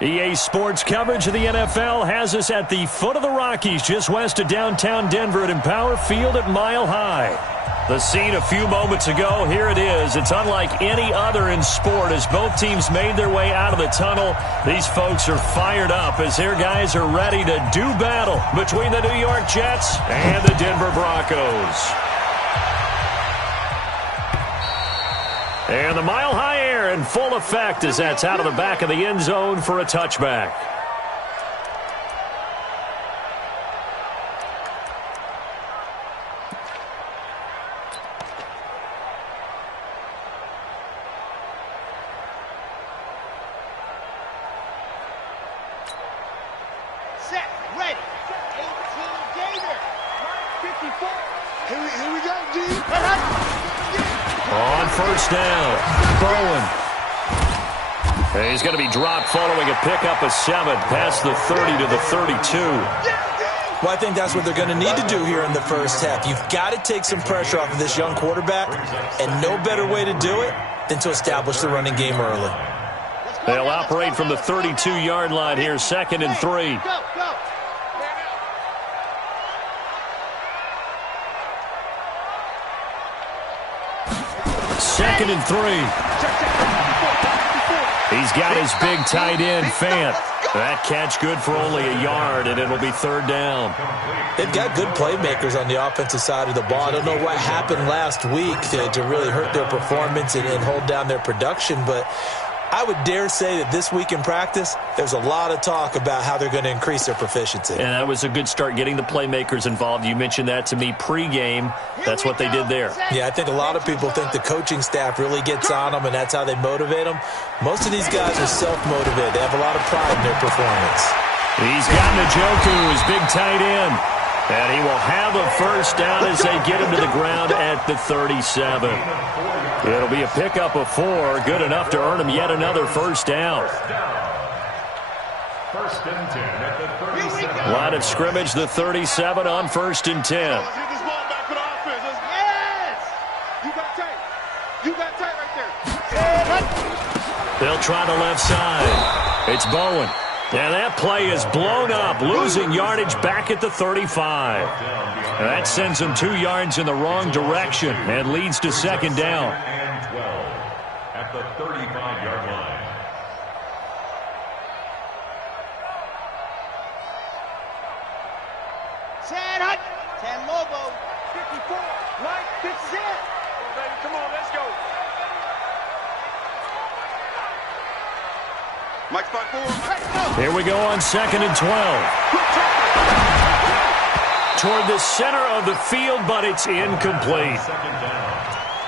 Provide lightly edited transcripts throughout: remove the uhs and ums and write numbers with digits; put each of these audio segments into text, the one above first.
EA Sports coverage of the NFL has us at the foot of the Rockies, just west of downtown Denver at Empower Field at Mile High. The scene a few moments ago, here it is. It's unlike any other in sport as both teams made their way out of the tunnel. These folks are fired up as their guys are ready to do battle between the New York Jets and the Denver Broncos. And the Mile High air in full effect as that's out of the back of the end zone for a touchback. Set, ready. 18 Gator. 54. Here we go, G. On first down, Bowen. He's going to be dropped following a pickup of 7 past the 30 to the 32. Well, I think that's what they're going to need to do here in the first half. You've got to take some pressure off of this young quarterback, and no better way to do it than to establish the running game early. They'll operate from the 32-yard line here, 2nd and 3. Go, go. Second and 3. He's got his big tight end, Fant. That catch good for only a yard, and it'll be 3rd down. They've got good playmakers on the offensive side of the ball. I don't know what happened last week to really hurt their performance and hold down their production, but I would dare say that this week in practice, there's a lot of talk about how they're going to increase their proficiency. And that was a good start getting the playmakers involved. You mentioned that to me pregame. That's what they did there. Yeah, I think a lot of people think the coaching staff really gets on them, and that's how they motivate them. Most of these guys are self-motivated. They have a lot of pride in their performance. He's got Njoku, his big tight end. And he will have a first down as they get him to the ground at the 37. It'll be a pickup of 4, good enough to earn him yet another first down. First and 10 at the 37. Line of scrimmage, the 37 on 1st and 10. Yes! You got tight. You got tight right there. They'll try the left side. It's Bowen. And that play is blown up, losing yardage back at the 35. That sends them 2 yards in the wrong direction and leads to 2nd down. And 12 at the 35-yard line. Set, hut. 10 Lobo. 54. Right, this is it. Come on, baby. Come on, let's go. Mike, spot 4. Here we go on 2nd and 12. Toward the center of the field, but it's incomplete.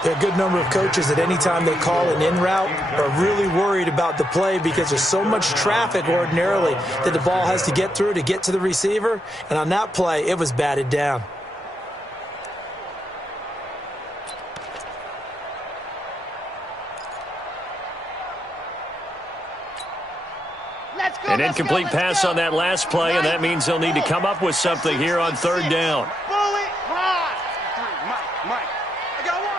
There are a good number of coaches that any time they call an in route are really worried about the play because there's so much traffic ordinarily that the ball has to get through to get to the receiver. And on that play, it was batted down. An incomplete pass on that last play, and that means they'll need to come up with something here on 3rd down. Bullet, ride. Mike. I got one.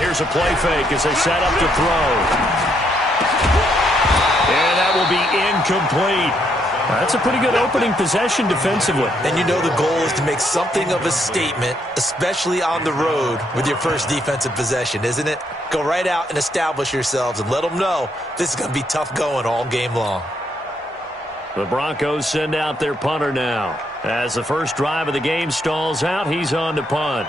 Here's a play fake as they set up to throw. And that will be incomplete. That's a pretty good opening possession defensively. And you know the goal is to make something of a statement, especially on the road with your first defensive possession, isn't it? Go right out and establish yourselves and let them know this is going to be tough going all game long. The Broncos send out their punter now. As the first drive of the game stalls out, he's on to punt.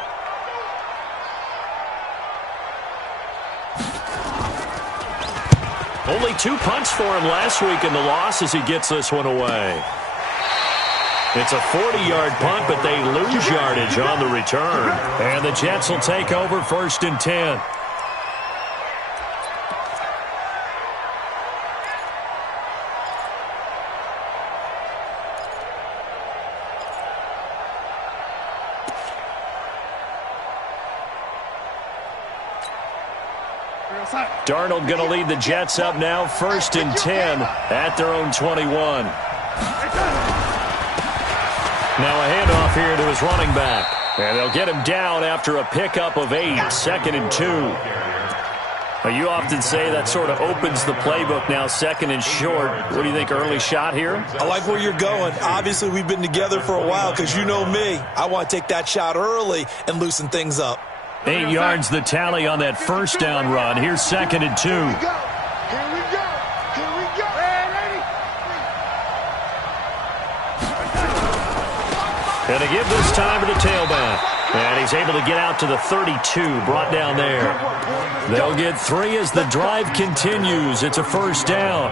Only 2 punts for him last week in the loss as he gets this one away. It's a 40-yard punt, but they lose yardage on the return. And the Jets will take over 1st and 10. Darnold going to lead the Jets up now, 1st and 10 at their own 21. Now a handoff here to his running back. And they'll get him down after a pickup of 8, 2nd and 2. Well, you often say that sort of opens the playbook now, second and short. What do you think, early shot here? I like where you're going. Obviously, we've been together for a while because you know me. I want to take that shot early and loosen things up. 8 yards the tally on that first down run. Here's second and 2. Here we go. Here we go. Gonna give this time to the tailback. And he's able to get out to the 32, brought down there. They'll get 3 as the drive continues. It's a first down.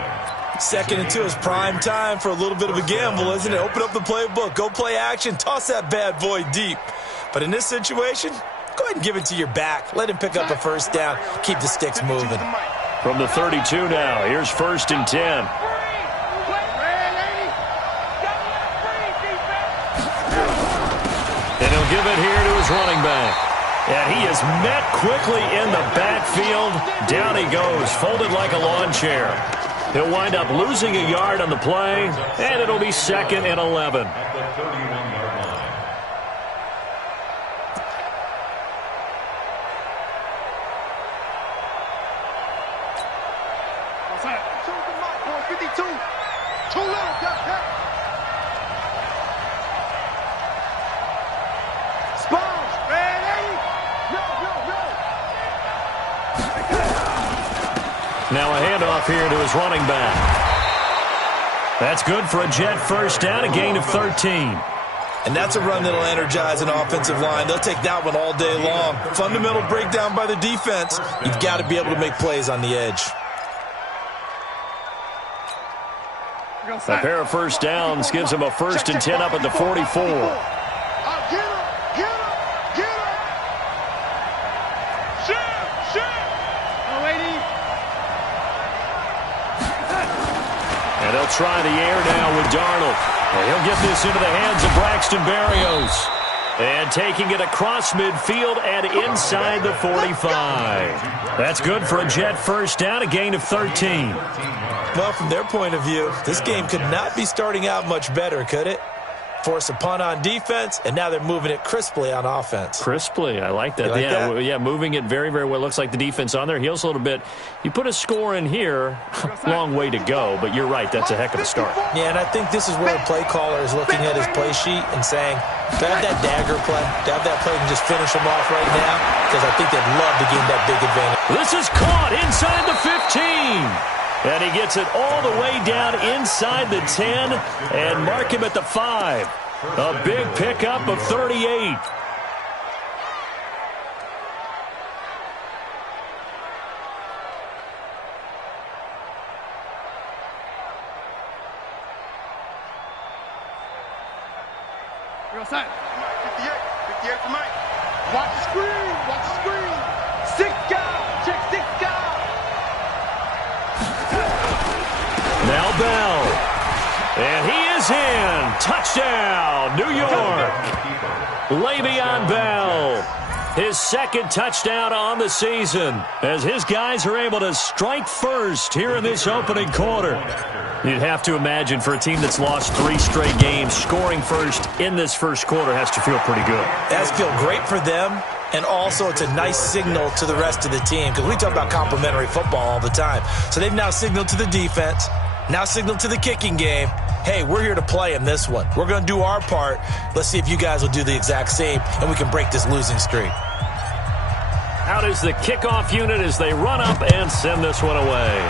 Second and 2 is prime time for a little bit of a gamble, isn't it? Open up the playbook, go play action, toss that bad boy deep. But in this situation, go ahead and give it to your back. Let him pick up a first down. Keep the sticks moving. From the 32 now, here's first and 10. And he'll give it here to his running back. And he is met quickly in the backfield. Down he goes, folded like a lawn chair. He'll wind up losing a yard on the play, and it'll be second and 11. At the 31-yard line. Choose the mark, boy. 52. Too low. Sponge. Ready? No. Now a handoff here to his running back. That's good for a Jet first down, a gain of 13. And that's a run that'll energize an offensive line. They'll take that one all day long. Fundamental breakdown by the defense. You've got to be able to make plays on the edge. A pair of first downs gives him a first and 10 up at the 44. Get him. And they'll try the air now with Darnold. And he'll get this into the hands of Braxton Berrios. And taking it across midfield and inside the 45. That's good for a Jet first down, a gain of 13. Well, from their point of view, this game could not be starting out much better, could it? Force a punt on defense, and now they're moving it crisply on offense. Crisply, I like that. You like that? Yeah, moving it very, very well. Looks like the defense on their heels a little bit. You put a score in here, long way to go, but you're right, that's a heck of a start. Yeah, and I think this is where a play caller is looking at his play sheet and saying, do I have that dagger play? Do I have that play and just finish them off right now? Because I think they'd love to gain that big advantage. This is caught inside the 15. And he gets it all the way down inside the 10 and mark him at the 5. A big pickup of 38. Real side. 58 for Mike. Watch the screen. Stick out. Check stick out. Now Bell. And he is in. Touchdown, New York. Le'Veon Bell. His second touchdown on the season as his guys are able to strike first here in this opening quarter. You'd have to imagine for a team that's lost 3 straight games, scoring first in this first quarter has to feel pretty good. It has to feel great for them, and also it's a nice signal to the rest of the team because we talk about complimentary football all the time. So they've now signaled to the defense, now signaled to the kicking game, hey, we're here to play in this one. We're going to do our part. Let's see if you guys will do the exact same, and we can break this losing streak. Out is the kickoff unit as they run up and send this one away.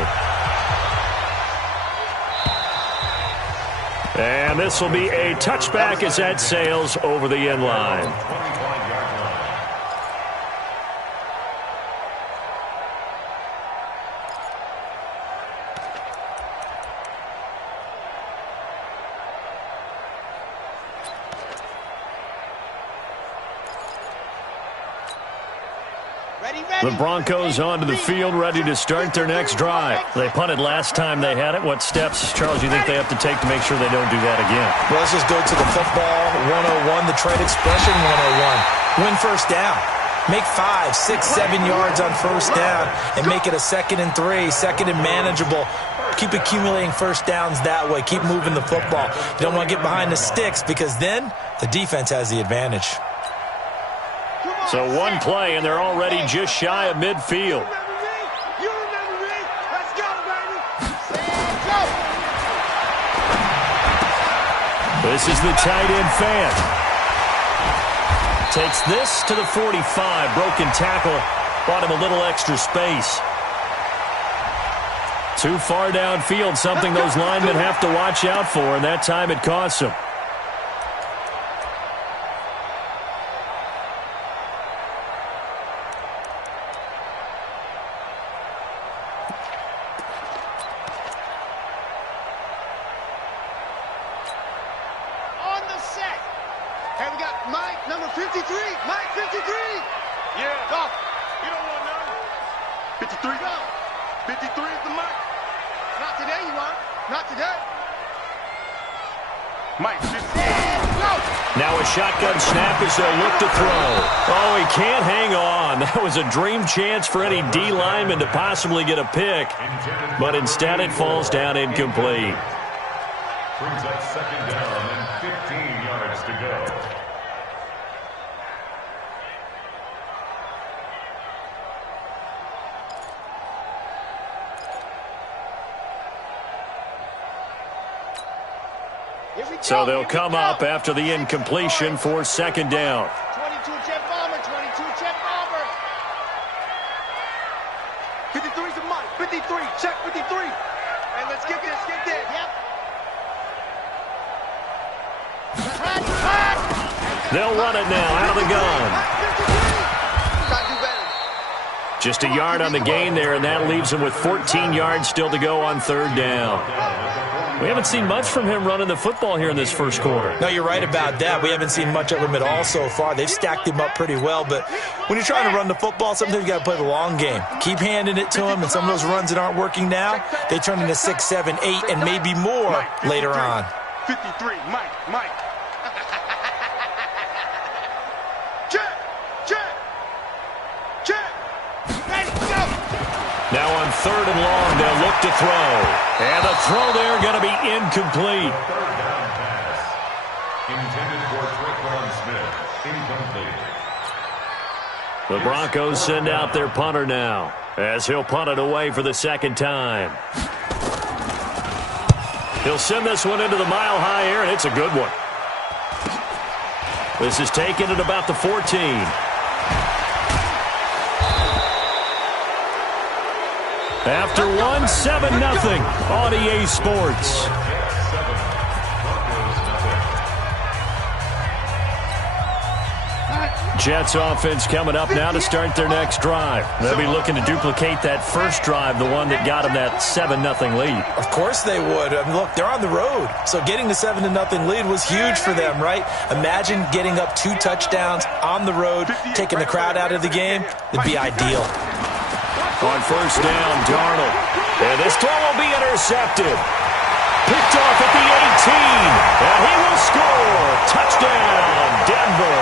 And this will be a touchback as that sails over the end line. The Broncos onto the field, ready to start their next drive. They punted last time they had it. What steps, Charles, you think they have to take to make sure they don't do that again? Well, let's just go to the football 101, the trade expression 101. Win first down. Make 5, 6, 7 yards on first down and make it a 2nd and 3, 2nd and manageable. Keep accumulating first downs that way. Keep moving the football. You don't want to get behind the sticks because then the defense has the advantage. So one play, and they're already just shy of midfield. This is the tight end fan. Takes this to the 45. Broken tackle. Bought him a little extra space. Too far downfield, something those linemen have to watch out for, and that time it costs them. On the set. Hey, we got Mike, number 53. Mike, 53. Yeah. Go. You don't want none. 53. Go. 53 is the Mike. Not today, you are. Not today. Mike, 53. Go. Now a shotgun snap as they'll look to throw. Oh, he can't hang on. That was a dream chance for any D lineman to possibly get a pick. But instead it falls down incomplete. Brings up second down and 15 yards to go. So they'll come up after the incompletion for second down. 22 jet bomber, 22 jet bomber. 53 is a Mike, 53, check 53. Hey, let's get this, get this. Yep. They'll run it now out of the gun. Gotta do better. Just a yard on the gain there, and that leaves him with 14 yards still to go on third down. We haven't seen much from him running the football here in this first quarter. No, you're right about that. We haven't seen much of him at all so far. They've stacked him up pretty well, but when you're trying to run the football, sometimes you got to play the long game. Keep handing it to him, and some of those runs that aren't working now, they turn into 6, 7, 8, and maybe more later on. 53, Mike. Check, check, check. Ready, go. Now on third and long, they'll look to throw. And the throw there going to be incomplete. Third down pass. Intended for Traquan Smith. Incomplete. The Broncos send out their punter now, as he'll punt it away for the second time. He'll send this one into the mile-high air, and it's a good one. This is taken at about the 14. After 7-0 on EA Sports. Jets offense coming up now to start their next drive. They'll be looking to duplicate that first drive, the one that got them that 7-0 lead. Of course they would. I mean, look, they're on the road, so getting the 7-0 lead was huge for them, right? Imagine getting up 2 touchdowns on the road, taking the crowd out of the game. It'd be ideal. On first down, Darnold. And this throw will be intercepted. Picked off at the 18. And he will score. Touchdown, Denver.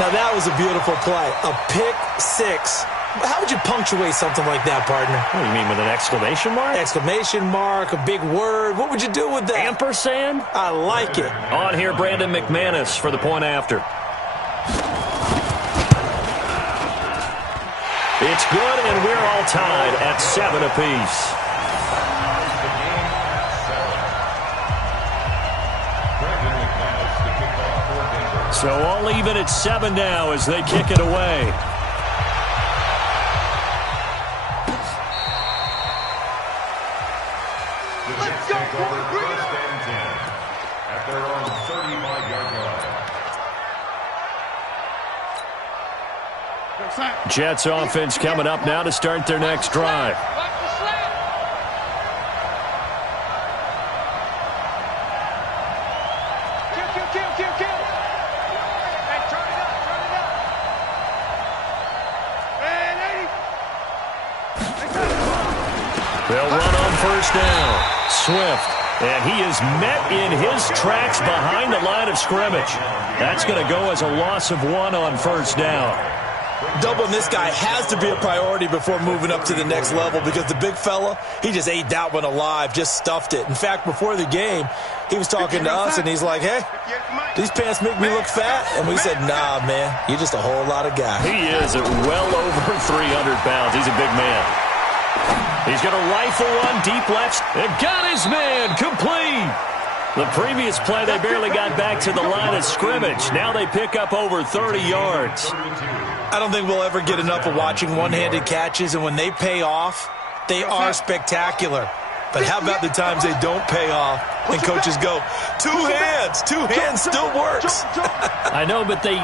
Now, that was a beautiful play. A pick six. How would you punctuate something like that, partner? What do you mean, with an exclamation mark? Exclamation mark, a big word. What would you do with that? Ampersand? I like it. On here, Brandon McManus for the point after. It's good, and we're all tied at 7 apiece. So all even at 7 now as they kick it away. Let's go, boys. Bring it First and 10 at their own 35-yard line. Jets offense coming up now to start their next drive. They'll run on first down. Swift. And he is met in his tracks behind the line of scrimmage. That's going to go as a loss of 1 on first down. Doubling this guy has to be a priority before moving up to the next level because the big fella, he just ate that one alive, just stuffed it. In fact, before the game, he was talking to us, and he's like, hey, these pants make me look fat? And we said, nah, man, you're just a whole lot of guy. He is at well over 300 pounds. He's a big man. He's going to rifle one deep left. And got his man complete. The previous play, they barely got back to the line of scrimmage. Now they pick up over 30 yards. I don't think we'll ever get enough of watching one-handed catches, and when they pay off, they are spectacular. But how about the times they don't pay off and coaches go, two hands still works. I know, but they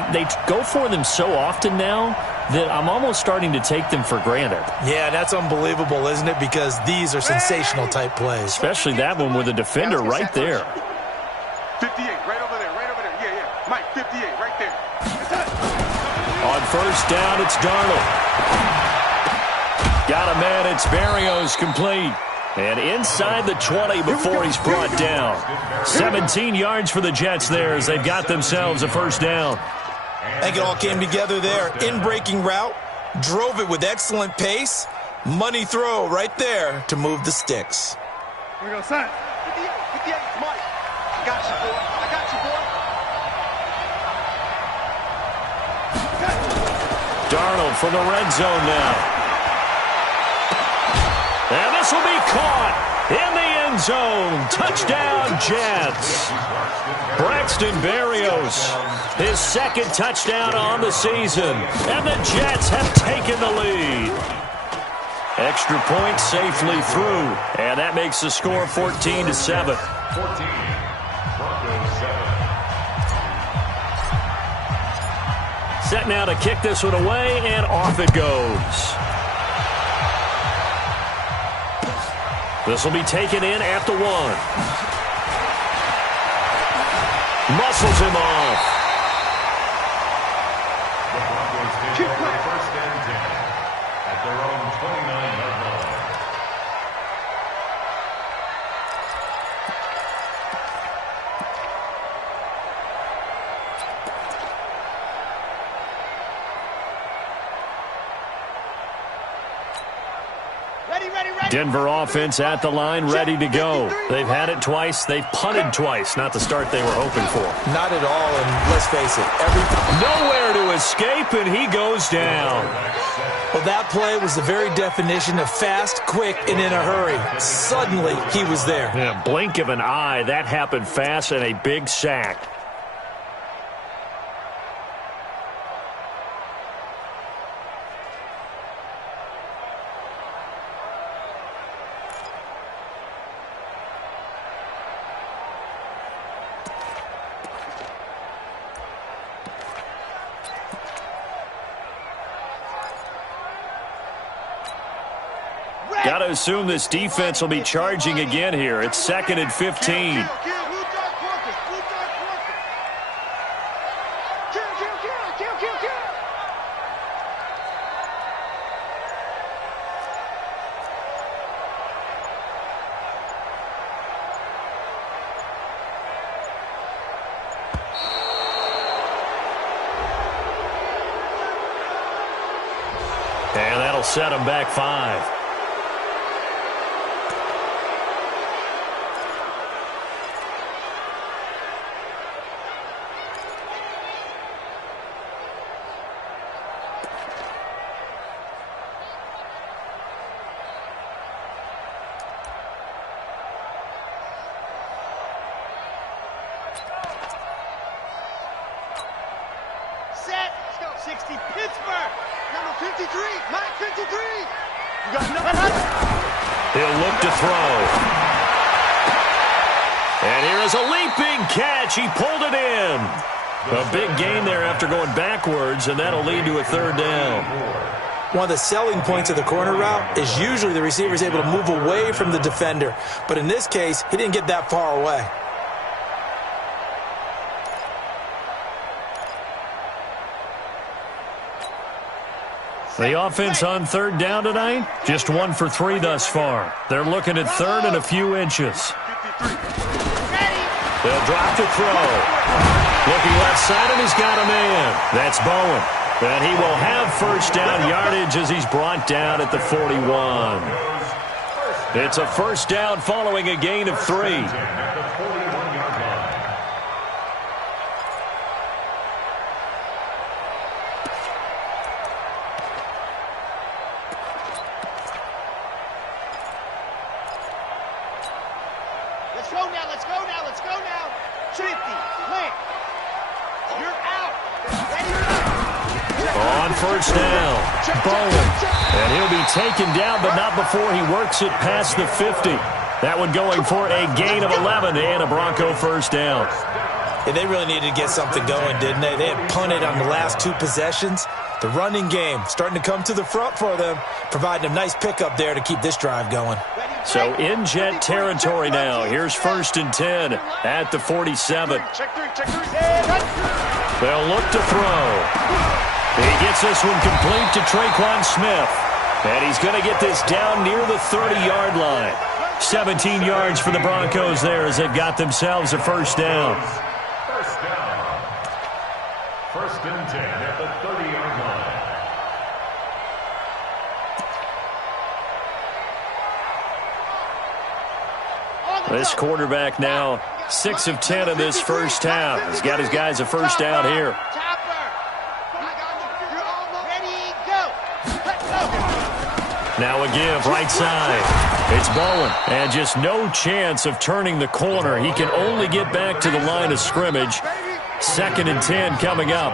go for them so often now that I'm almost starting to take them for granted. Yeah, that's unbelievable, isn't it? Because these are sensational type plays. Especially that one with a defender right there. 58, right over there, right over there. Yeah. Mike, 58, right there. On first down, it's Darnold. Got a man, it's Berrios complete. And inside the 20 before he's brought down. 17 yards for the Jets there as they've got themselves a first down. I think it all came together there. In-breaking route, drove it with excellent pace. Money throw right there to move the sticks. Here we go, son. 58, 58, Mike. I got you, boy. I got you, boy. Darnold from the red zone now. And this will be caught in the end zone. Touchdown, Jets. Braxton Berrios, his second touchdown on the season. And the Jets have taken the lead. Extra point safely through. And that makes the score 14-7. 14, Broncos 7. Set now to kick this one away, and off it goes. This will be taken in at the 1. Muscles him off. The Broncos take over first and 10 at their own 29-yard line. Denver offense at the line, ready to go. They've had it twice. They've punted twice. Not the start they were hoping for. Not at all, and let's face it, everything. Nowhere to escape, and he goes down. Well, that play was the very definition of fast, quick, and in a hurry. Suddenly, he was there. Yeah, blink of an eye. That happened fast, and a big sack. Got to assume this defense will be charging again here. It's 2nd and 15. And that'll set them back 5. Set. Let's go. 60. Pittsburgh. Number 53. Mike 53. You got nothing. He'll look to throw. And here is a leaping catch. He pulled it in. A big gain there after going backwards, and that'll lead to a 3rd down. One of the selling points of the corner route is usually the receiver is able to move away from the defender. But in this case, he didn't get that far away. The offense on 3rd down tonight, just 1 for 3 thus far. They're looking at 3rd and a few inches. They'll drop to throw. Looking left side, and he's got a man. That's Bowen. And he will have first down yardage as he's brought down at the 41. It's a first down following a gain of 3. Let's go now. now, let's go now, let's go now. 50, plant. You're out. On first down, Bowen. And he'll be taken down, but not before he works it past the 50. That one going for a gain of 11 and a Bronco first down. Yeah, they really needed to get something going, didn't they? They had punted on the last 2 possessions. The running game starting to come to the front for them, providing a nice pickup there to keep this drive going. So in Jet territory now. Here's first and 10 at the 47. They'll look to throw. He gets this one complete to Traquan Smith. And he's going to get this down near the 30-yard line. 17 yards for the Broncos there as they've got themselves a first down. First down. First and 10 at the 30-yard line. This quarterback now 6 of 10 in this first half. He's got his guys a first down here. Now a give right side. It's Bowen. And just no chance of turning the corner. He can only get back to the line of scrimmage. 2nd and 10 coming up.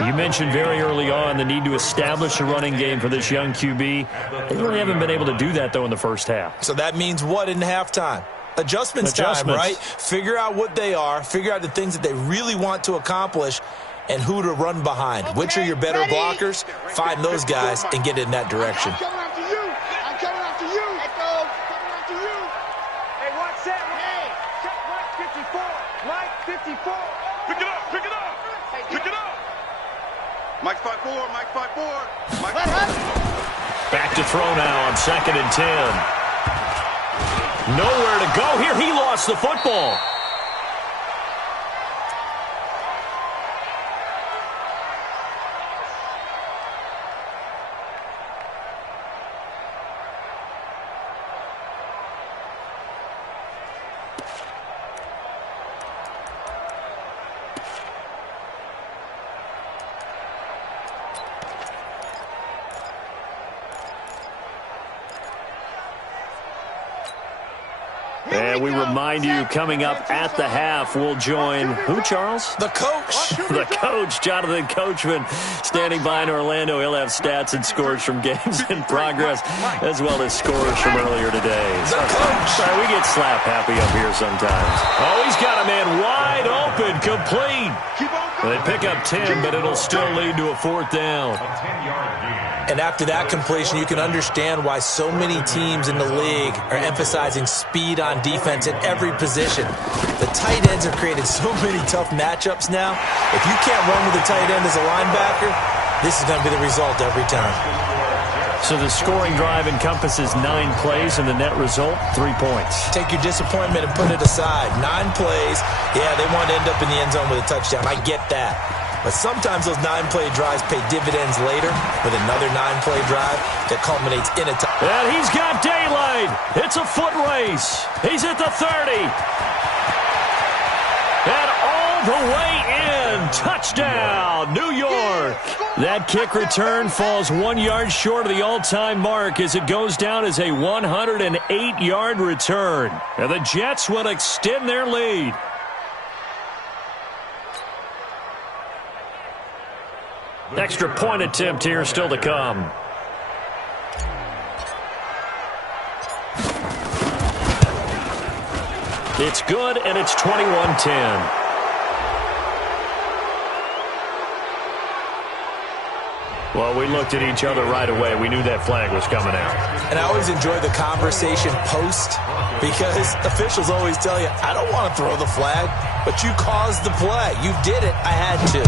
You mentioned very early on the need to establish a running game for this young QB. They really haven't been able to do that, though, in the first half. So that means what in halftime? Adjustments time, right? Figure out what they are. Figure out the things that they really want to accomplish and who to run behind. Which are your better blockers? Find those guys and get in that direction. I'm coming after you. I'm coming after you. Let's go. Coming after you. Hey, watch that. Hey, Mike 54. Mike 54. Pick it up. Pick it up. Pick it up. Mike 5-4. Mike 5-4. Mike. Back to throw now on 2nd and 10. Nowhere to go here. He lost the football. And we remind you, coming up at the half, we'll join who, Charles? The coach. The coach, Jonathan Coachman, standing by in Orlando. He'll have stats and scores from games in progress, as well as scores from earlier today. The coach. Sorry, we get slap happy up here sometimes. Oh, he's got a man wide open, complete. They pick up 10, but it'll still lead to a 4th down. A 10-yard gain. And after that completion, you can understand why so many teams in the league are emphasizing speed on defense at every position. The tight ends have created so many tough matchups now. If you can't run with a tight end as a linebacker, this is going to be the result every time. So the scoring drive encompasses 9 plays, and the net result, 3 points. Take your disappointment and put it aside. 9 plays. Yeah, they want to end up in the end zone with a touchdown. I get that. But sometimes those 9-play drives pay dividends later with another 9-play drive that culminates in a touchdown. And he's got daylight. It's a foot race. He's at the 30. And all the way in. Touchdown, New York. That kick return falls 1 yard short of the all-time mark as it goes down as a 108-yard return. And the Jets will extend their lead. Extra point attempt here still to come. It's good, and it's 21-10. Well, we looked at each other right away. We knew that flag was coming out. And I always enjoy the conversation post because officials always tell you, I don't want to throw the flag, but you caused the play. You did it. I had to.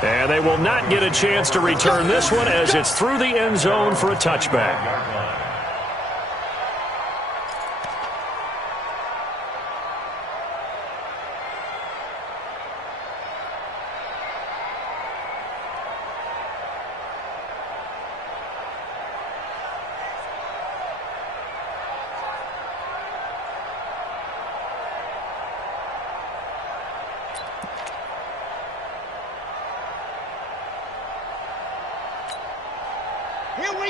And they will not get a chance to return this one as it's through the end zone for a touchback.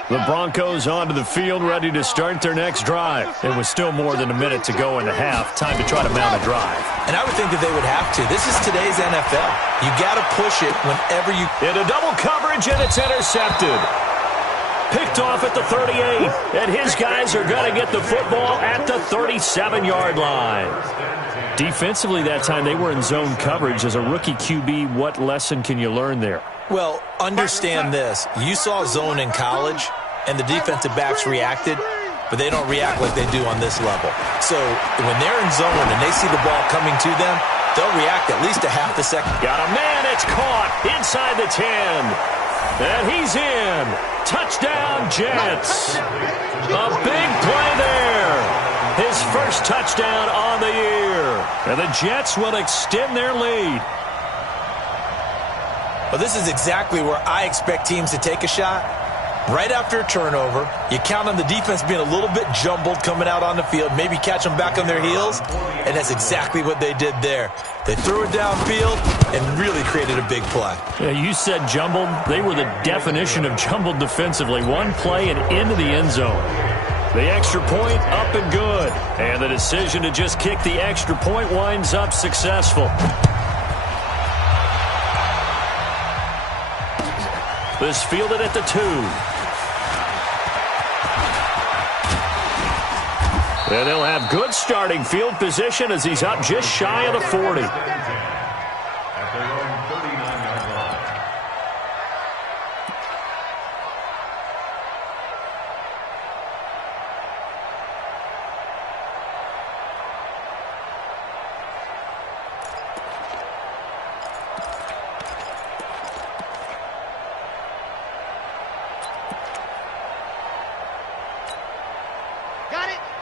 The Broncos onto the field, ready to start their next drive. It was still more than a minute to go in the half. Time to try to mount a drive. And I would think that they would have to. This is today's NFL. You got to push it whenever you... Into double coverage, and it's intercepted. Picked off at the 38, and his guys are going to get the football at the 37-yard line. Defensively that time, they were in zone coverage. As a rookie QB, what lesson can you learn there? Well, understand this. You saw zone in college, and the defensive backs reacted, but they don't react like they do on this level. So when they're in zone and they see the ball coming to them, they'll react at least a half a second. Got a man, it's caught inside the 10. And he's in. Touchdown, Jets. A big play there. His first touchdown on the year. And the Jets will extend their lead. Well, this is exactly where I expect teams to take a shot. Right after a turnover, you count on the defense being a little bit jumbled coming out on the field, maybe catch them back on their heels, and that's exactly what they did there. They threw it downfield and really created a big play. Yeah, you said jumbled. They were the definition of jumbled defensively. One play and into the end zone. The extra point up and good. And the decision to just kick the extra point winds up successful. This fielded at the 2. And they'll have good starting field position as he's up just shy of the 40. At their own 39-yard line.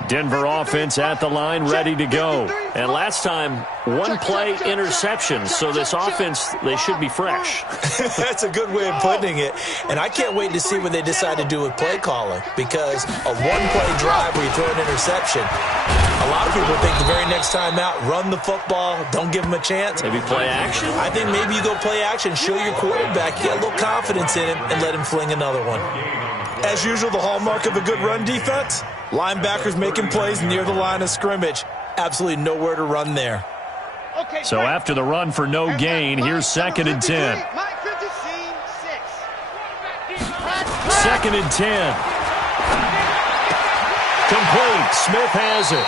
Denver offense at the line, ready to go. And last time, one play interception. So this offense, they should be fresh. That's a good way of putting it. And I can't wait to see what they decide to do with play calling, because a one-play drive where you throw an interception, a lot of people think the very next time out, run the football, don't give them a chance. Maybe play action? I think maybe you go play action, show your quarterback, you got a little confidence in him, and let him fling another one. As usual, the hallmark of a good run defense, linebackers making plays near the line of scrimmage. Absolutely nowhere to run there. So after the run for no gain, here's 2nd and 10. 2nd and 10. Complete. Smith has it.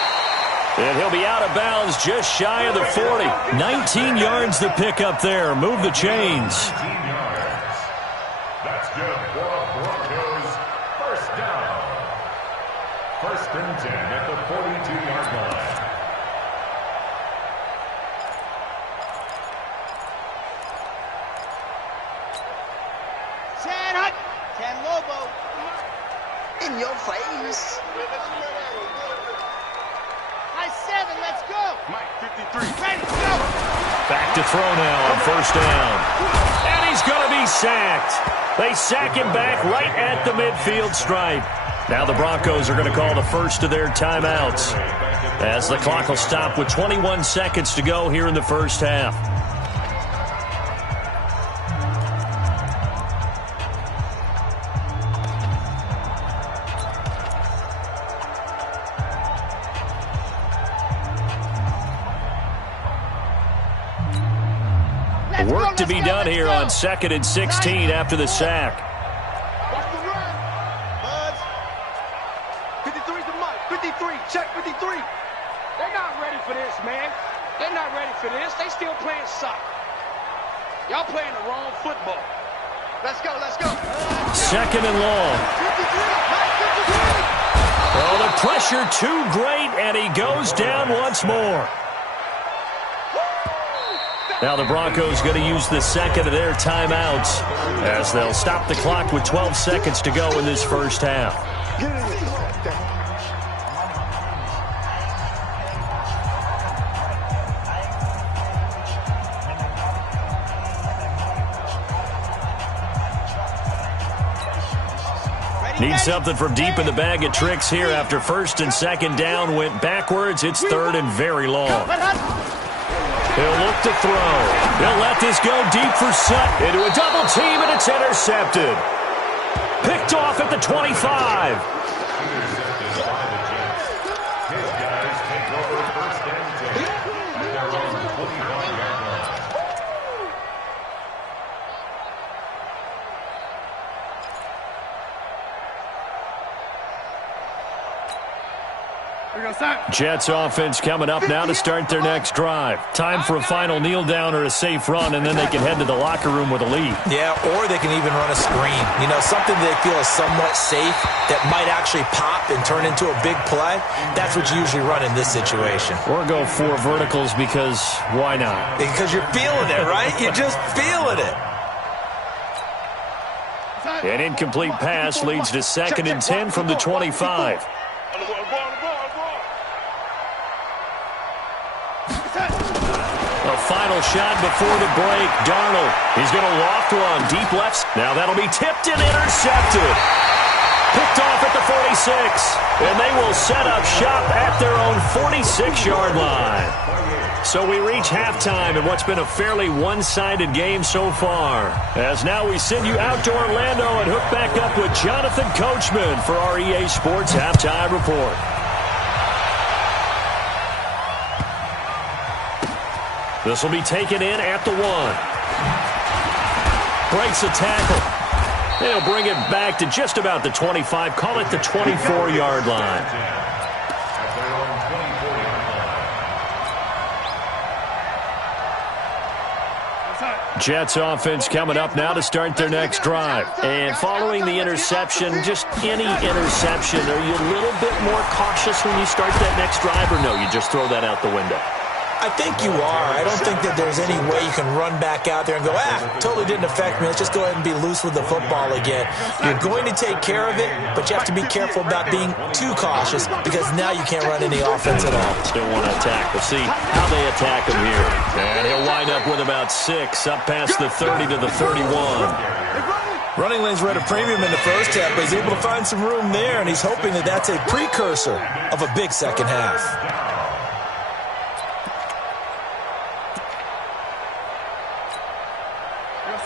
And he'll be out of bounds just shy of the 40. 19 yards to pick up there. Move the chains. 19 yards. That's good for a Broncos first down. 1st and 10 at the 42-yard line. Ten Lobo. In your face. High 7, let's go. Mike, 53. Ready, go. Back to throw now on 1st down. And he's going to be sacked. They sack him back right at the midfield stripe. Now the Broncos are going to call the first of their timeouts, as the clock will stop with 21 seconds to go here in the first half. Work to be done here on 2nd and 16 after the sack. Watch the run. Buzz. 53's the Mike. 53. Check 53. They're not ready for this, man. They're not ready for this. They still playing soccer. Y'all playing the wrong football. Let's go, let's go. 2nd and long. 53. Mike, 53. Oh, the pressure too great, and he goes down once more. Now the Broncos going to use the second of their timeouts, as they'll stop the clock with 12 seconds to go in this first half. Need something from deep in the bag of tricks here after 1st and 2nd down went backwards. It's 3rd and very long. He'll look to throw. He'll let this go deep for Sutton. Into a double team, and it's intercepted. Picked off at at the 25. Intercepted by the Jets. His guys take over first and 10 at their own 25-yard line. Jets offense coming up now to start their next drive. Time for a final kneel down or a safe run, and then they can head to the locker room with a lead. Yeah, or they can even run a screen. You know, something they feel is somewhat safe that might actually pop and turn into a big play. That's what you usually run in this situation. Or go 4 verticals because why not? Because you're feeling it, right? You're just feeling it. An incomplete pass leads to 2nd and 10 from the 25. A final shot before the break. Darnold, he's going to loft one. Deep left. Now that'll be tipped and intercepted. Picked off at the 46. And they will set up shop at their own 46-yard line. So we reach halftime in what's been a fairly one-sided game so far. As now we send you out to Orlando and hook back up with Jonathan Coachman for our EA Sports Halftime Report. This will be taken in at the 1. Breaks a tackle. They'll bring it back to just about the 25. Call it the 24-yard line. Jets offense coming up now to start their next drive. And following the interception, just any interception, are you a little bit more cautious when you start that next drive, or no, you just throw that out the window? I think you are. I don't think that there's any way you can run back out there and go, totally didn't affect me. Let's just go ahead and be loose with the football again. You're going to take care of it, but you have to be careful about being too cautious because now you can't run any offense at all. Still want to attack. We'll see how they attack him here. And he'll wind up with about 6 up past the 30 to the 31. Running lanes were at a premium in the first half, but he's able to find some room there, and he's hoping that that's a precursor of a big second half.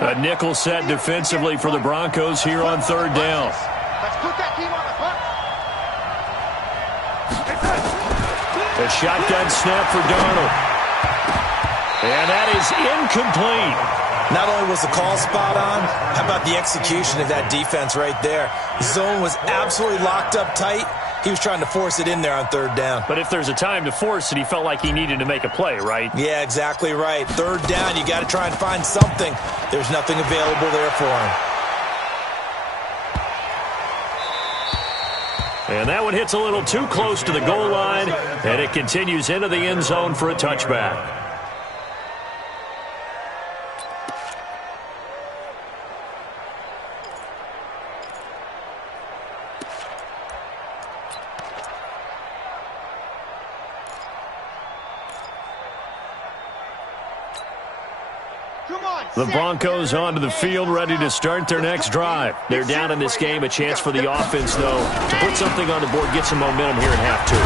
A nickel set defensively for the Broncos here on 3rd down. Let's put that team on the bus. A shotgun snap for Darnold. And that is incomplete. Not only was the call spot on, how about the execution of that defense right there? The zone was absolutely locked up tight. He was trying to force it in there on 3rd down. But if there's a time to force it, he felt like he needed to make a play, right? Yeah, exactly right. 3rd down, you got to try and find something. There's nothing available there for him. And that one hits a little too close to the goal line, and it continues into the end zone for a touchback. The Broncos onto the field, ready to start their next drive. They're down in this game. A chance for the offense, though, to put something on the board, get some momentum here in half 2.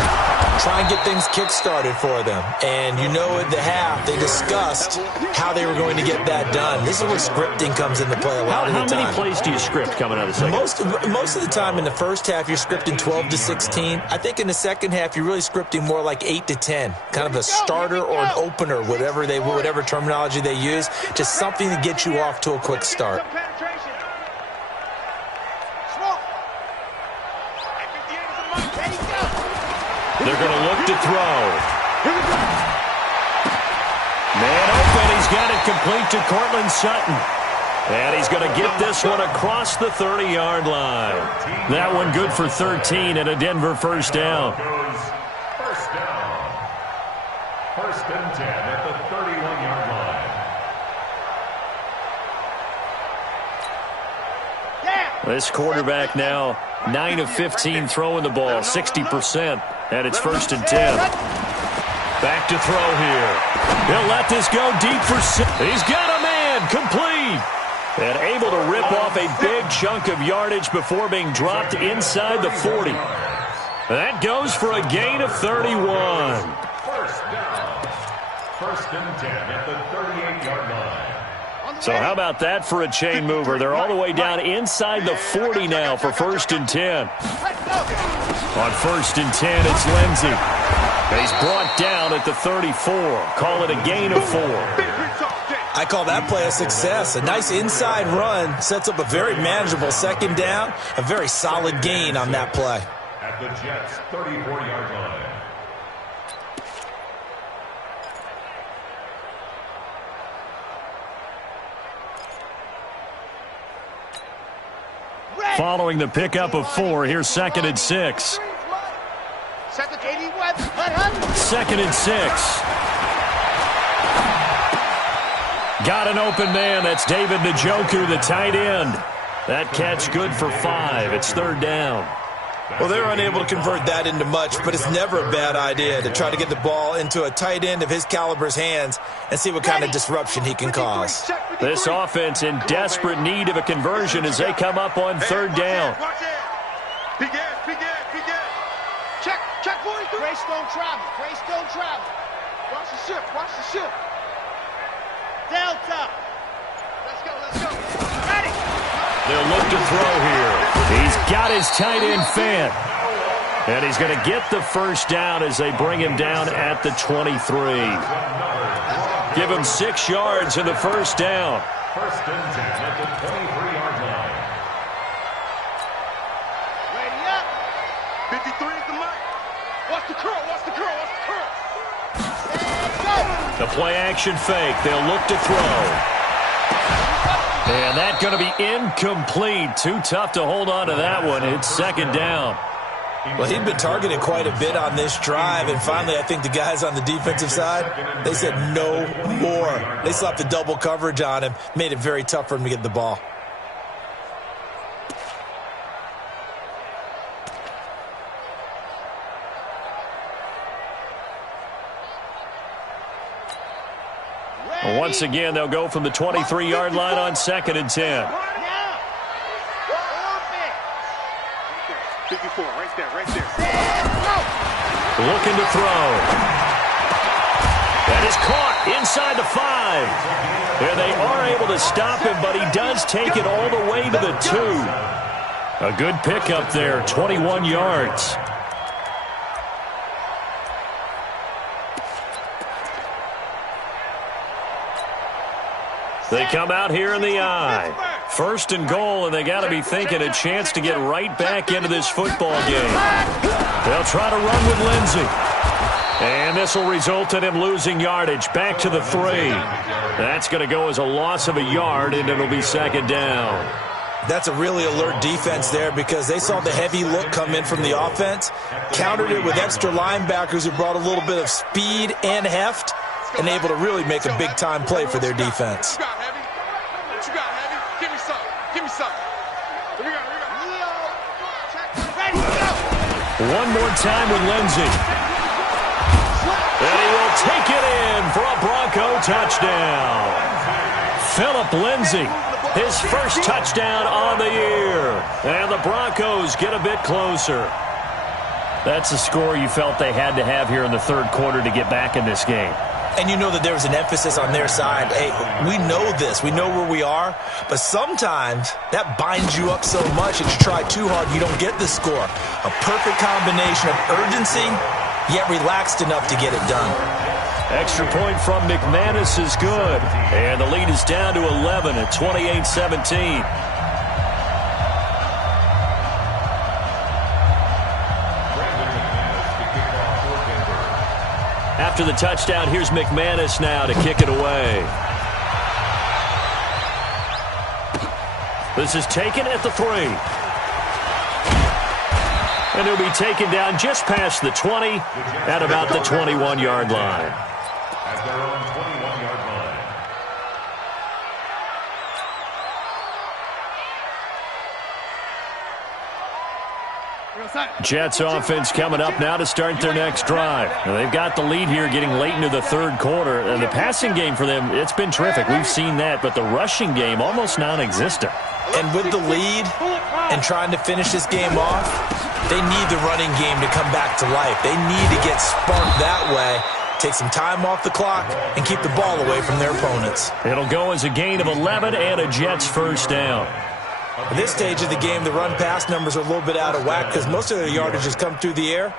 Try and get things kick-started for them. And you know at the half, they discussed how they were going to get that done. This is where scripting comes into play a lot of the time. How many plays do you script coming out of the second? Most of the time in the first half, you're scripting 12 to 16. I think in the second half, you're really scripting more like 8 to 10. Kind of a starter or an opener, whatever terminology they use. Just something to get you off to a quick start. They're going to look to throw. Man open. He's got it complete to Cortland Sutton. And he's going to get this one across the 30-yard line. That one good for 13 and a Denver 1st down. First down. 1st and 10 at the 31-yard line. This quarterback now 9 of 15 throwing the ball, 60%. And it's 1st and 10. Back to throw here. He'll let this go deep for 6. He's got a man complete. And able to rip off a big chunk of yardage before being dropped inside the 40. That goes for a gain of 31. First down. 1st and 10 at the 38-yard line. So how about that for a chain mover? They're all the way down inside the 40 now for 1st and 10. On 1st and 10, it's Lindsey. He's brought down at the 34. Call it a gain of 4. I call that play a success. A nice inside run sets up a very manageable 2nd down. A very solid gain on that play. At the Jets' 34-yard line. Following the pickup of 4, here's 2nd and 6. 2nd and 6. Got an open man. That's David Njoku, the tight end. That catch good for 5. It's 3rd down. Well, they were unable to convert that into much, but it's never a bad idea to try to get the ball into a tight end of his caliber's hands and see what kind of disruption he can cause. This offense in desperate need of a conversion as they come up on 3rd down. Big ass. Check, boys. Grace don't travel. Watch the ship. Delta. Let's go. Ready. They'll look to throw here. He's got his tight end fed. And he's going to get the 1st down as they bring him down at the 23. Give him 6 yards in the 1st down. 1st and 10 at the 23-yard line. Ready up. 53 is the mark. Watch the curl. Let's go. The play action fake. They'll look to throw. And that's going to be incomplete. Too tough to hold on to that one. It's 2nd down. Well, he'd been targeted quite a bit on this drive, and finally I think the guys on the defensive side, they said no more. They slapped the double coverage on him, made it very tough for him to get the ball. Once again, they'll go from the 23-yard line on 2nd and 10. 54, right there. Looking to throw. That is caught inside the 5. There they are able to stop him, but he does take it all the way to the 2. A good pickup there, 21 yards. They come out here in the I. 1st and goal, and they got to be thinking a chance to get right back into this football game. They'll try to run with Lindsey. And this will result in him losing yardage back to the 3. That's going to go as a loss of a yard, and it'll be 2nd down. That's a really alert defense there because they saw the heavy look come in from the offense, countered it with extra linebackers who brought a little bit of speed and heft, and able to really make a big-time play for their defense. What you got, Heavy? Give me something. Here we go. Ready, go. One more time with Lindsey. And he will take it in for a Bronco touchdown. Phillip Lindsey, his 1st touchdown on the year. And the Broncos get a bit closer. That's a score you felt they had to have here in the 3rd quarter to get back in this game. And you know that there was an emphasis on their side. Hey, we know this. We know where we are. But sometimes that binds you up so much that you try too hard, you don't get the score. A perfect combination of urgency, yet relaxed enough to get it done. Extra point from McManus is good. And the lead is down to 11 at 28-17. After the touchdown, here's McManus now to kick it away. This is taken at the 3. And he'll be taken down just past the 20 at about the 21-yard line. At their own 21-yard line. Jets offense coming up now to start their next drive. Now, they've got the lead here getting late into the 3rd quarter. And the passing game for them, it's been terrific. We've seen that. But the rushing game, almost non-existent. And with the lead and trying to finish this game off, they need the running game to come back to life. They need to get sparked that way take some time off the clock, and keep the ball away from their opponents. It'll go as a gain of 11 and a Jets first down. At this stage of the game, the run-pass numbers are a little bit out of whack because most of their yardage has come through the air.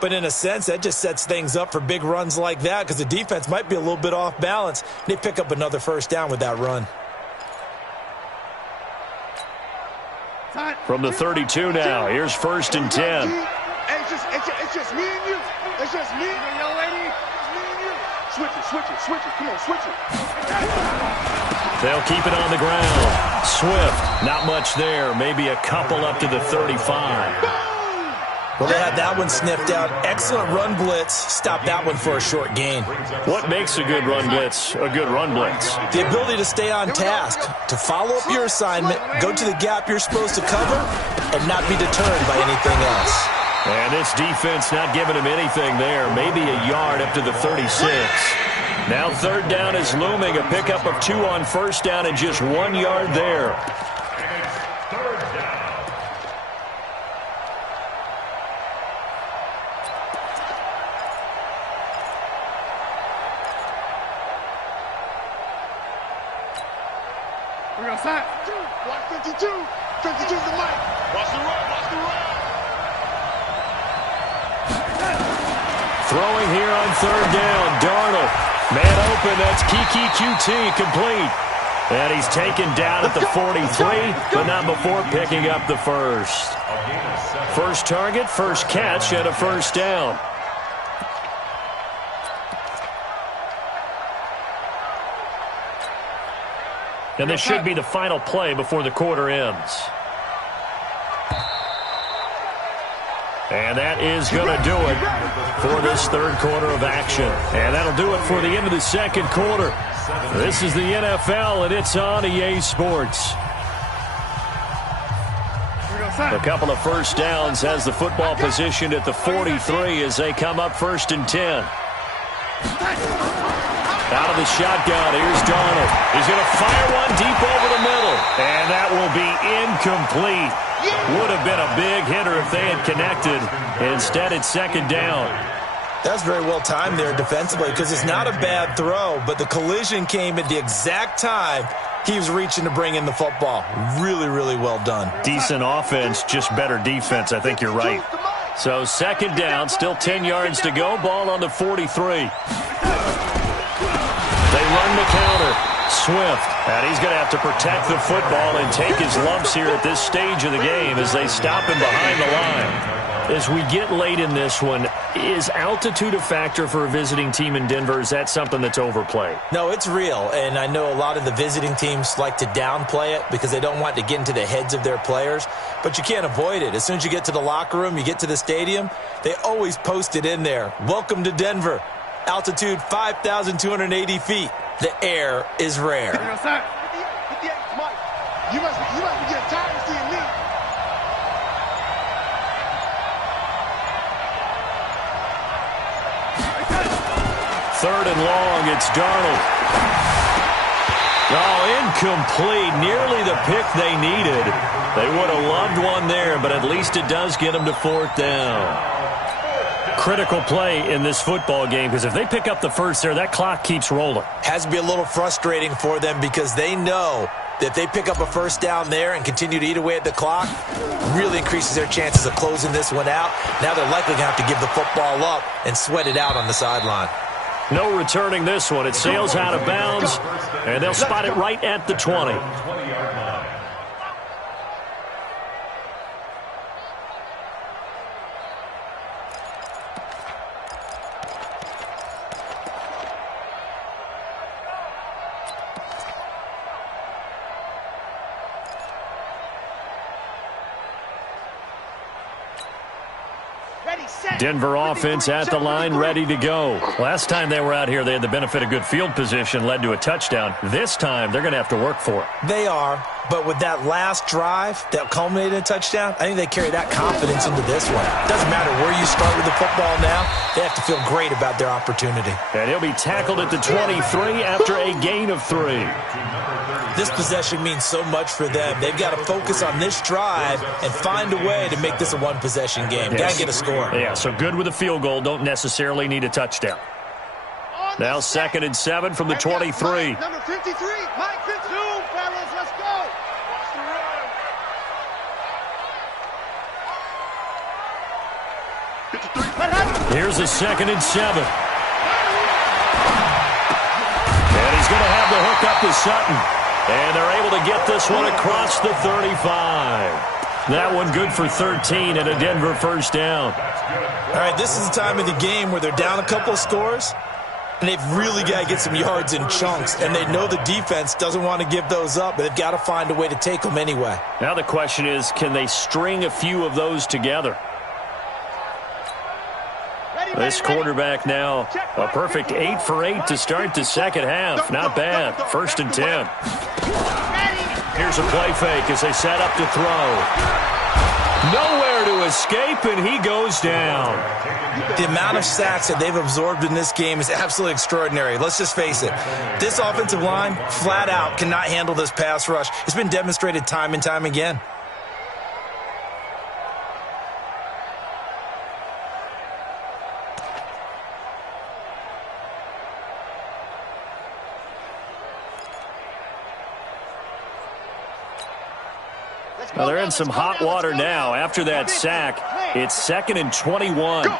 But in a sense, that just sets things up for big runs like that because the defense might be a little bit off balance. They pick up another first down with that run. From the 32 now, here's 1st and 10. It's just me and you. It's just me and you, young lady. It's me and you. Switch it. Come on, switch it. They'll keep it on the ground. Swift, not much there. Maybe a couple up to the 35. Well, they had that one sniffed out. Excellent run blitz. Stop that one for a short gain. What makes a good run blitz a good run blitz? The ability to stay on task, to follow up your assignment, go to the gap you're supposed to cover, and not be deterred by anything else. And this defense not giving him anything there. Maybe a yard up to the 36. Now 3rd down is looming. A pickup of 2 on 1st down and just 1 yard there. Block 52. 52's the mic. Watch the run. Throwing here on 3rd down. Darnold. Man open. That's Kiki QT complete. And he's taken down at the 43, but not before picking up the first. First target, first catch, and a first down. And this should be the final play before the quarter ends. And that is going to do it for this 3rd quarter of action. And that'll do it for the end of the 2nd quarter. This is the NFL, and it's on EA Sports. A couple of first downs has the football positioned at the 43 as they come up 1st and 10. Out of the shotgun, here's Darnold. He's going to fire one deep over the middle. And that will be incomplete. Would have been a big hitter if they had connected. Instead, it's 2nd down. That's very well timed there defensively because it's not a bad throw, but the collision came at the exact time he was reaching to bring in the football. Really, really well done. Decent offense, just better defense. I think you're right. So 2nd down, still 10 yards to go. Ball on the 43. They run the counter. Swift. And he's going to have to protect the football and take his lumps here at this stage of the game as they stop him behind the line. As we get late in this one, is altitude a factor for a visiting team in Denver? Is that something that's overplayed? No, it's real, and I know a lot of the visiting teams like to downplay it because they don't want to get into the heads of their players, but you can't avoid it. As soon as you get to the locker room, you get to the stadium, they always post it in there. Welcome to Denver. Altitude 5,280 feet. The air is rare. You must be getting tired of seeing me. Third and long, it's Darnold. Oh, incomplete. Nearly the pick they needed. They would have loved one there, but at least it does get them to 4th down. Critical play in this football game because if they pick up the first there, that clock keeps rolling. Has to be a little frustrating for them because they know that if they pick up a first down there and continue to eat away at the clock, really increases their chances of closing this one out. Now they're likely going to have to give the football up and sweat it out on the sideline. No returning this one. It sails out of bounds, and they'll spot it right at the 20. Denver offense at the line, ready to go. Last time they were out here, they had the benefit of good field position, led to a touchdown. This time, they're going to have to work for it. They are, but with that last drive that culminated in a touchdown, I think they carry that confidence into this one. Doesn't matter where you start with the football now, they have to feel great about their opportunity. And he'll be tackled at the 23 after a gain of 3. This possession means so much for them. They've got to focus on this drive and find a way to make this a one-possession game. Got to get a score. Yeah, so good with a field goal. Don't necessarily need a touchdown. Now 2nd and 7 from the 23. Number 53, Mike 52, fellas, let's go. Watch the run. 53. Here's a 2nd and 7. And he's going to have the hook up to Sutton. And they're able to get this one across the 35. That one good for 13 and a Denver first down. All right, this is the time of the game where they're down a couple of scores, and they've really got to get some yards in chunks, and they know the defense doesn't want to give those up, but they've got to find a way to take them anyway. Now the question is, can they string a few of those together? This quarterback now, a perfect 8 for 8 to start the second half. Not bad. 1st and 10. Here's a play fake as they set up to throw. Nowhere to escape, and he goes down. The amount of sacks that they've absorbed in this game is absolutely extraordinary. Let's just face it. This offensive line, flat out, cannot handle this pass rush. It's been demonstrated time and time again. Well, they're in some hot water now. After that sack, it's 2nd and 21. Go.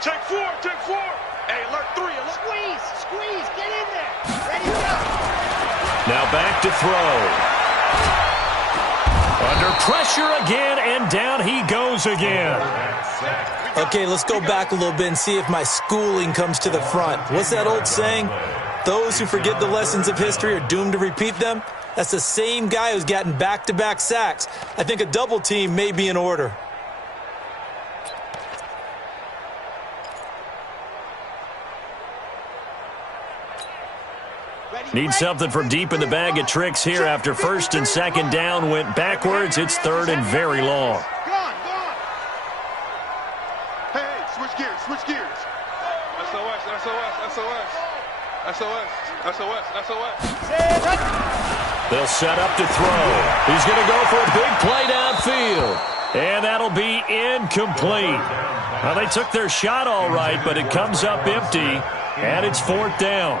Take 4, take 4. Hey, alert 3. Alert. Squeeze, get in there. Ready, go. Now back to throw. Under pressure again, and down he goes again. Okay, let's go back a little bit and see if my schooling comes to the front. What's that old saying? Those who forget the lessons of history are doomed to repeat them. That's the same guy who's gotten back-to-back sacks. I think a double team may be in order. Need something from deep in the bag of tricks here after 1st and 2nd down went backwards. It's 3rd and very long. Gone. Hey, switch gears. SOS. They'll set up to throw. He's going to go for a big play downfield. And that'll be incomplete. Well, they took their shot all right, but it comes up empty, and it's 4th down.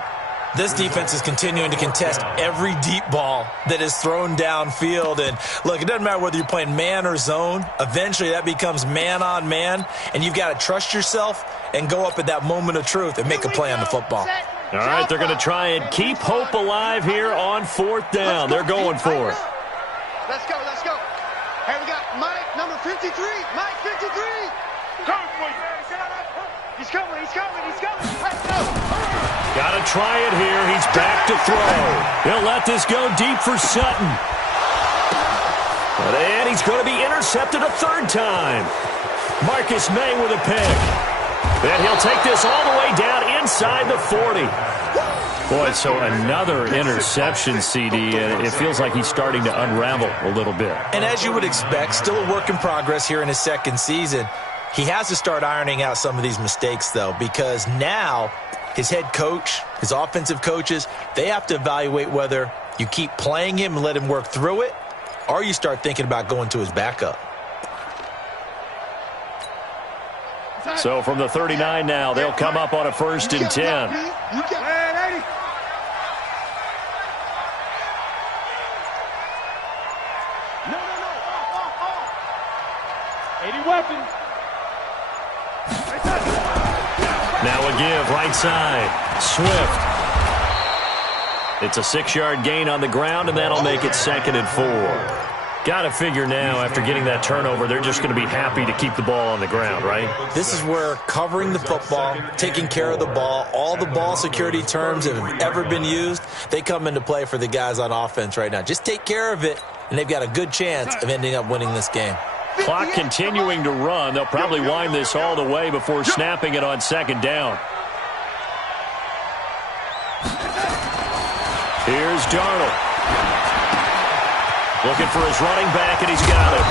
This defense is continuing to contest every deep ball that is thrown downfield. And, look, it doesn't matter whether you're playing man or zone. Eventually that becomes man-on-man, and you've got to trust yourself and go up at that moment of truth and make a play on the football. All right, they're going to try and keep hope alive here on 4th down. They're going for it. Let's go. Hey, we got Mike, number 53. Mike 53. He's coming. Let's go. Got to try it here. He's back to throw. He'll let this go deep for Sutton. And he's going to be intercepted a 3rd time. Marcus May with a pick. And he'll take this all the way down inside the 40. Boy, so another interception, CD, and it feels like he's starting to unravel a little bit. And as you would expect, still a work in progress here in his 2nd season. He has to start ironing out some of these mistakes, though, because now his head coach, his offensive coaches, they have to evaluate whether you keep playing him and let him work through it, or you start thinking about going to his backup. So from the 39 now, they'll come up on a 1st and 10. No. 80 weapons. Now a give right side. Swift. It's a 6-yard gain on the ground, and that'll make it 2nd and 4. Got to figure now, after getting that turnover, they're just going to be happy to keep the ball on the ground, right? This is where covering the football, taking care of the ball, all the ball security terms that have ever been used, they come into play for the guys on offense right now. Just take care of it, and they've got a good chance of ending up winning this game. Clock continuing to run. They'll probably wind this all the way before snapping it on 2nd down. Here's Darnold. Looking for his running back, and he's got it.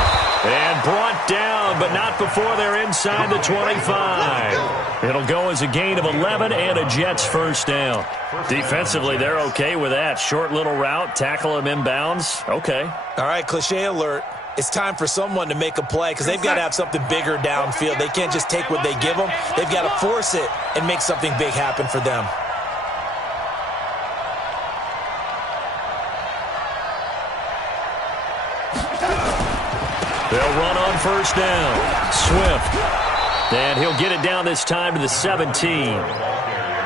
And brought down, but not before they're inside the 25. It'll go as a gain of 11 and a Jets first down. Defensively, they're okay with that. Short little route, tackle him inbounds. Okay. All right, cliche alert. it's time for someone to make a play because they've got to have something bigger downfield. They can't just take what they give them. They've got to force it and make something big happen for them. They'll run on first down. Swift. And he'll get it down this time to the 17.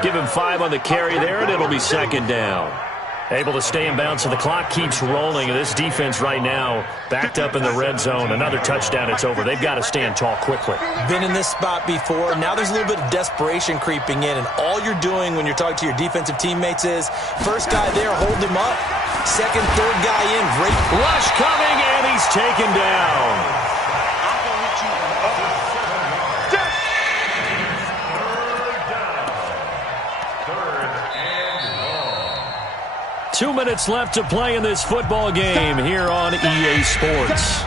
Give him 5 on the carry there, and it'll be second down. Able to stay in bounds, so the clock keeps rolling. This defense right now backed up in the red zone. Another touchdown, it's over. They've got to stand tall quickly. Been in this spot before. Now there's a little bit of desperation creeping in, and all you're doing when you're talking to your defensive teammates is first guy there, hold him up. Second, third guy in. Great rush coming, and he's taken down. 2 minutes left to play in this football game here on EA Sports.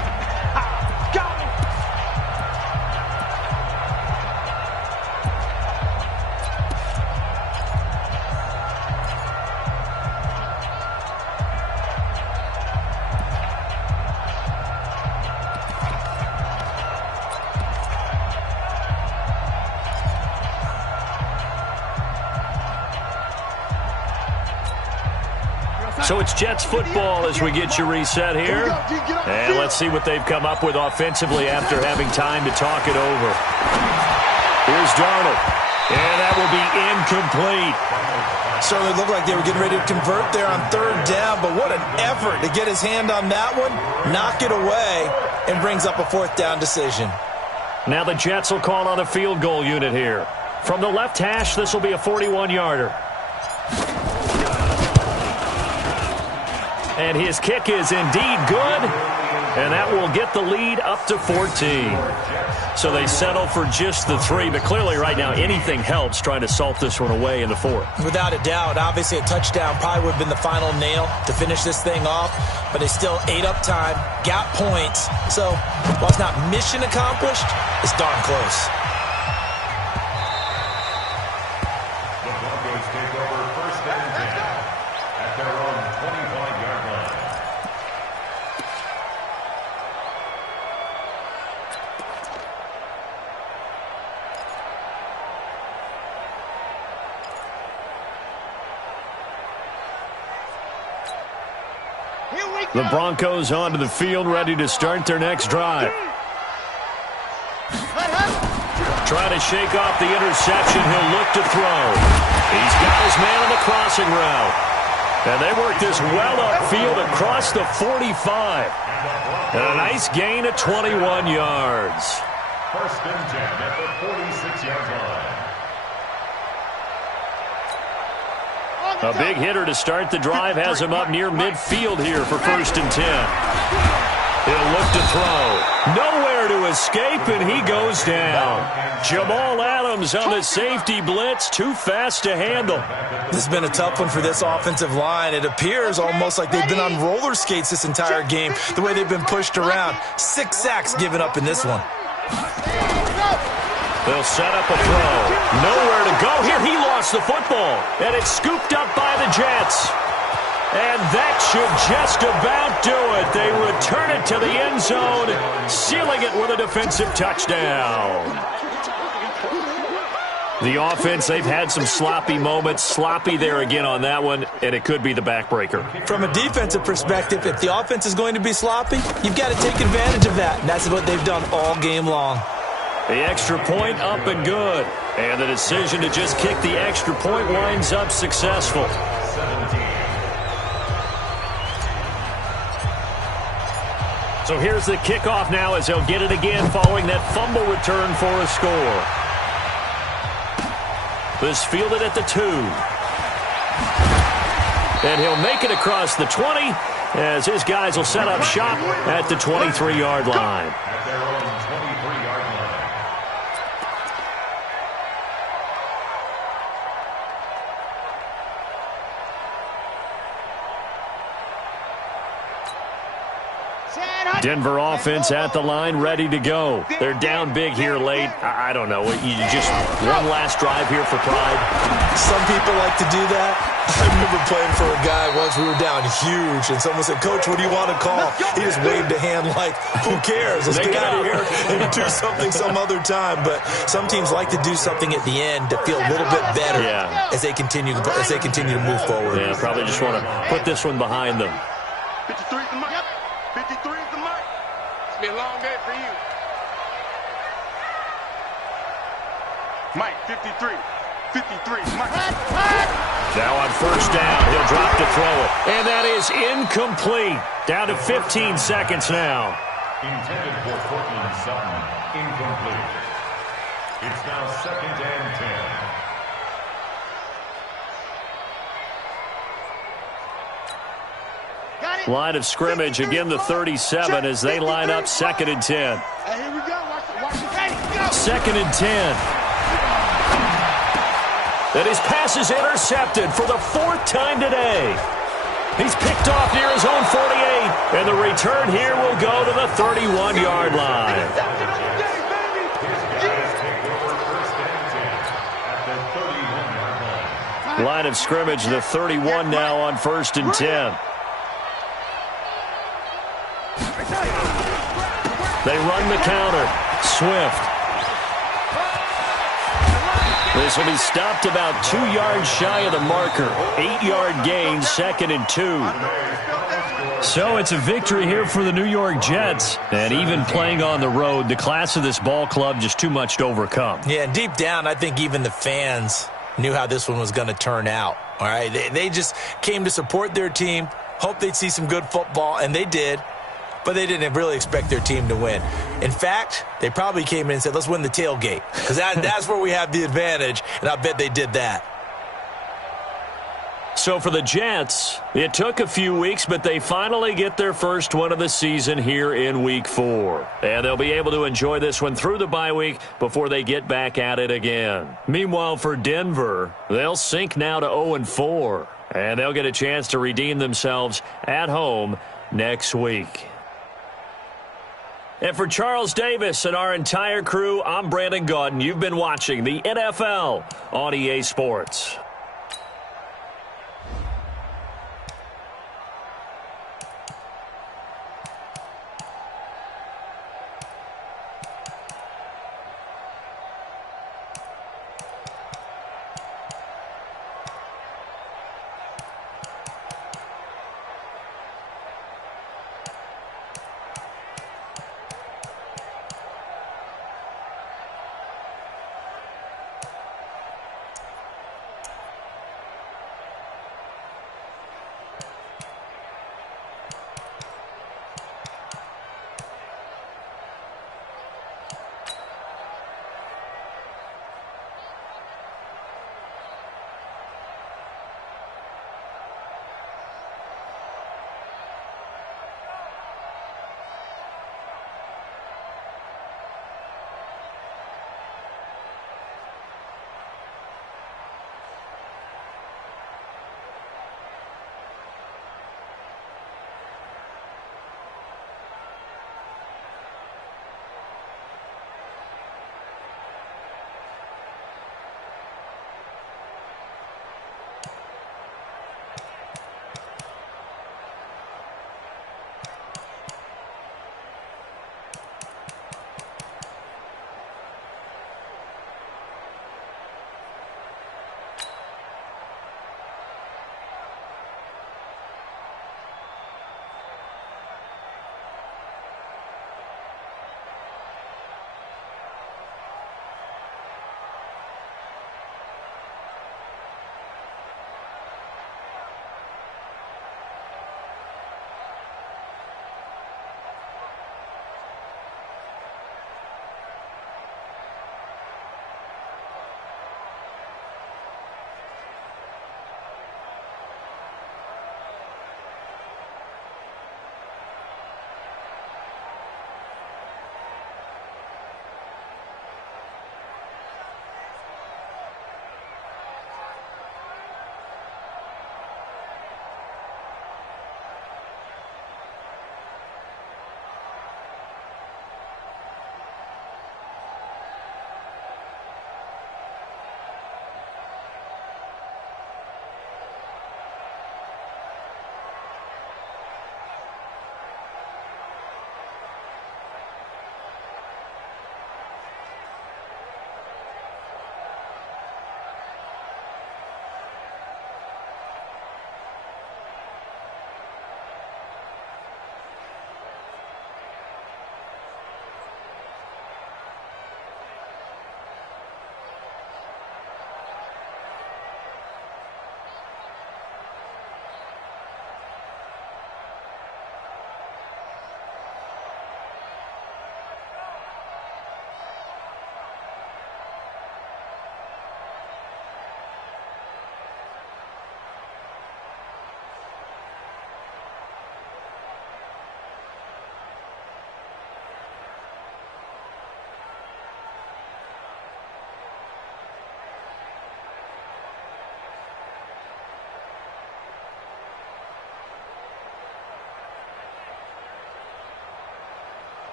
So it's Jets football as we get you reset here. And let's see what they've come up with offensively after having time to talk it over. Here's Darnold. And that will be incomplete. Certainly looked like they were getting ready to convert there on third down, but what an effort to get his hand on that one, knock it away, and brings up a fourth down decision. Now the Jets will call on a field goal unit here. From the left hash, this will be a 41-yarder. And his kick is indeed good, and that will get the lead up to 14. So they settle for just the 3, but clearly right now anything helps trying to salt this one away in the 4th. Without a doubt, obviously a touchdown probably would have been the final nail to finish this thing off, but they still ate up time, got points. So while it's not mission accomplished, it's darn close. The Broncos take over first and 10 at their own 25-yard line. The Broncos onto the field, ready to start their next drive. Trying to shake off the interception. He'll look to throw. He's got his man on the crossing route. And they work this well upfield across the 45. And a nice gain of 21 yards. First and 10 at the 46-yard line. A big hitter to start the drive has him up near midfield here for first and 10. He'll look to throw. Nowhere to escape, and he goes down. Jamal Adams on the safety blitz. Too fast to handle. This has been a tough one for this offensive line. It appears almost like they've been on roller skates this entire game, the way they've been pushed around. 6 sacks given up in this one. They'll set up a throw. Nowhere to go here. He lost the football, and it's scooped up by the Jets. And that should just about do it. They return it to the end zone, sealing it with a defensive touchdown. The offense, they've had some sloppy moments. Sloppy there again on that one, and it could be the backbreaker. From a defensive perspective, if the offense is going to be sloppy, you've got to take advantage of that. And that's what they've done all game long. The extra point up and good. And the decision to just kick the extra point winds up successful. 17. So here's the kickoff now as they'll get it again following that fumble return for a score. This fielded at the 2. And he'll make it across the 20 as his guys will set up shop at the 23-yard line. At their own 23-yard line. Set. Denver offense at the line, ready to go. They're down big here late. I don't know. You just one last drive here for pride. Some people like to do that. I remember playing for a guy once. We were down huge, and someone said, "Coach, what do you want to call?" He just waved a hand like, "Who cares? Let's get out of here and do something some other time." But some teams like to do something at the end to feel a little bit better as they continue to move forward. Yeah, probably just want to put this one behind them. 53 is the mic. 53 is the mic. It's been a long day for you. Mike, 53. 53, Mike. Now on first down, he'll drop to throw it. And that is incomplete. Down to 15 seconds now. Intended for Cortland Sutton. Incomplete. It's now 2nd and 10. Line of scrimmage, again the 37 as they line up 2nd and 10. Hey, here we go. Watch the 2nd and 10. And his pass is intercepted for the 4th time today. He's picked off near his own 48, and the return here will go to the 31-yard line. His guys take over 1st and 10 at the 31-yard line. Line of scrimmage, the 31 now on 1st and 10. They run the counter. Swift. This will be stopped about 2 yards shy of the marker. 8-yard gain, 2nd and 2. So it's a victory here for the New York Jets. And even playing on the road, the class of this ball club just too much to overcome. Yeah, and deep down, I think even the fans knew how this one was going to turn out. All right, they just came to support their team, hoped they'd see some good football, and they did. But they didn't really expect their team to win. In fact, they probably came in and said, let's win the tailgate. Because that's where we have the advantage, and I bet they did that. So for the Jets, it took a few weeks, but they finally get their first one of the season here in Week 4. And they'll be able to enjoy this one through the bye week before they get back at it again. Meanwhile, for Denver, they'll sink now to 0-4. And they'll get a chance to redeem themselves at home next week. And for Charles Davis and our entire crew, I'm Brandon Gaudin. You've been watching the NFL on EA Sports.